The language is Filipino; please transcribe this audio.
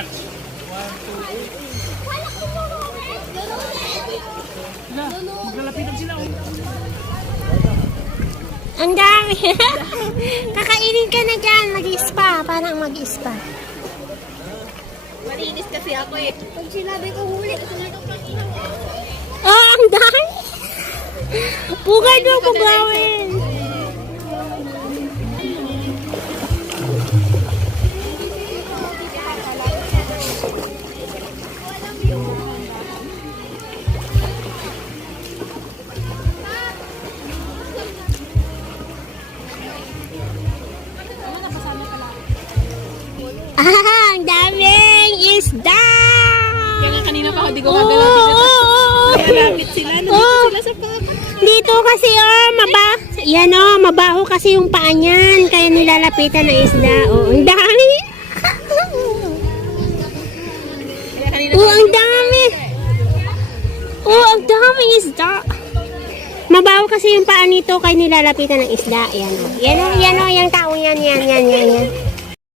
Watch. 1, 2, 3. Maglalapitan sila. Ang dami. Kakainin ka na dyan. Mag-spa. Parang mag-spa. Malinis kasi ako eh. Pag sinabi ko huli, Oh, ang dami. Pugad mo ko gawin. Ah, ang daming isda. kaya nga kanina pa ako di ko gagalapin. Malapit sila. Nandito sila sa papa. Dito kasi mabaho kasi yung paa niyan, kaya nilalapitan ng isda. Ang dami. Kaya kanina Ang dami. Ang dami isda. Mabaho kasi yung paa nito, kaya nilalapitan ng isda. Yan yung tao yan.